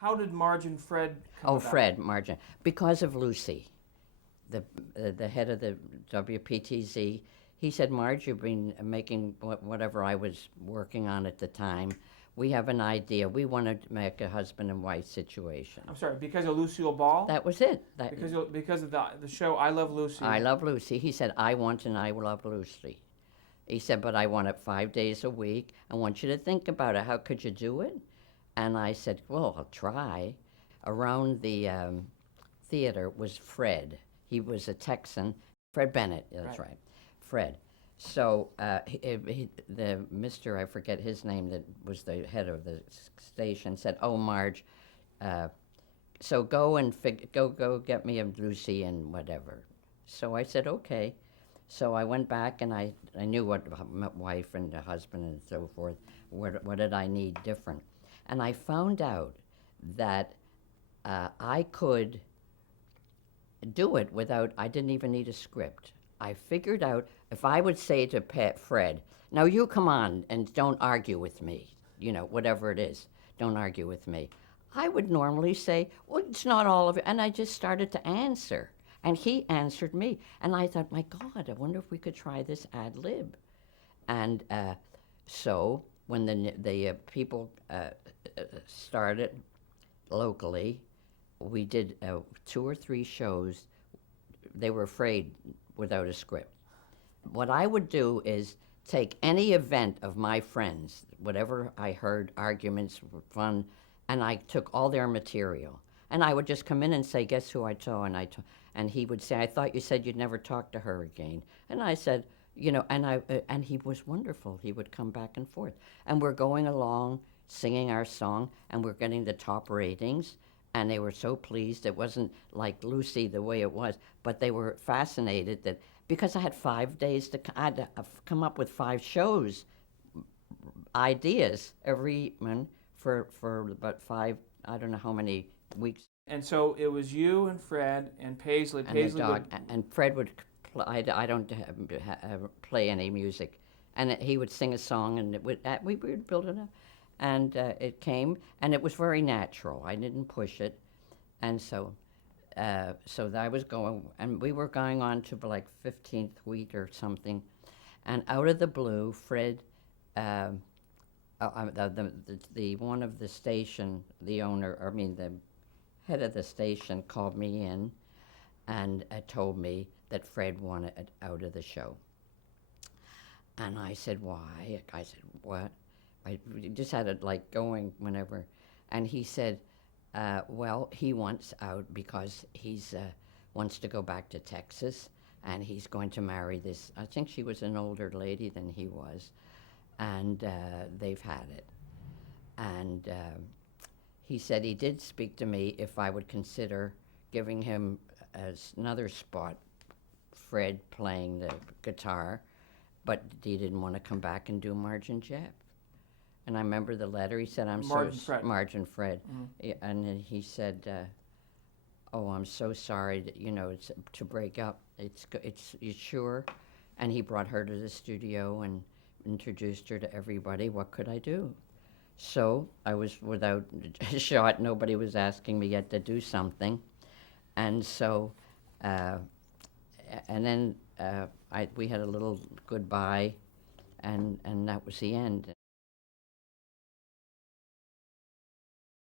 How did Marge and Fred come Oh, about? Fred, Marge, because of Lucy, the head of the WPTZ. He said, Marge, you've been making whatever I was working on at the time. We have an idea. We want to make a husband and wife situation. I'm sorry, because of Lucille Ball? That was it. Because of the show I Love Lucy. I Love Lucy. He said, I want and I love Lucy. He said, but I want it 5 days a week. I want you to think about it. How could you do it? And I said, well, I'll try. Around the theater was Fred. He was a Texan. Fred Bennett, that's right. Fred. So the Mr., I forget his name, that was the head of the station, said, oh, Marge, so go and go get me a Lucy and whatever. So I said, okay. So I went back and I knew what my wife and the husband and so forth, what did I need different. And I found out that I could do it without, I didn't even need a script. I figured out if I would say to Fred, now you come on and don't argue with me, whatever it is, don't argue with me. I would normally say, well, it's not all of it. And I just started to answer. And he answered me. And I thought, my God, I wonder if we could try this ad lib. And so when the people started locally, we did 2 or 3 shows. They were afraid without a script. What I would do is take any event of my friends, whatever I heard, arguments, fun, and I took all their material. And I would just come in and say, guess who I saw? And he would say, I thought you said you'd never talk to her again. And I said, and he was wonderful. He would come back and forth. And we're going along, singing our song, and we're getting the top ratings. And they were so pleased. It wasn't like Lucy the way it was, but they were fascinated that because I had 5 days I had to come up with 5 shows, ideas every month for about 5, I don't know how many weeks. And so it was you and Fred and Paisley. And the dog. And Fred would I don't play any music. And he would sing a song, and we would build it up. And it came, and it was very natural. I didn't push it. And so I was going, and we were going on to like 15th week or something. And out of the blue, Fred, the one of the station, the owner, the head of the station called me in and told me that Fred wanted it out of the show. And I said, why? I said, what? I just had it like going whenever. And he said, well, he wants out because he's wants to go back to Texas, and he's going to marry this, I think she was an older lady than he was, and they've had it. And he said he did speak to me if I would consider giving him another spot, Fred playing the guitar, but he didn't want to come back and do Marge and Jeff. And I remember the letter. He said, Marge and Fred. Mm-hmm. And then he said, oh, I'm so sorry that, it's to break up. It's sure? And he brought her to the studio and introduced her to everybody. What could I do? So I was without a shot. Nobody was asking me yet to do something. And so, and then we had a little goodbye, and that was the end.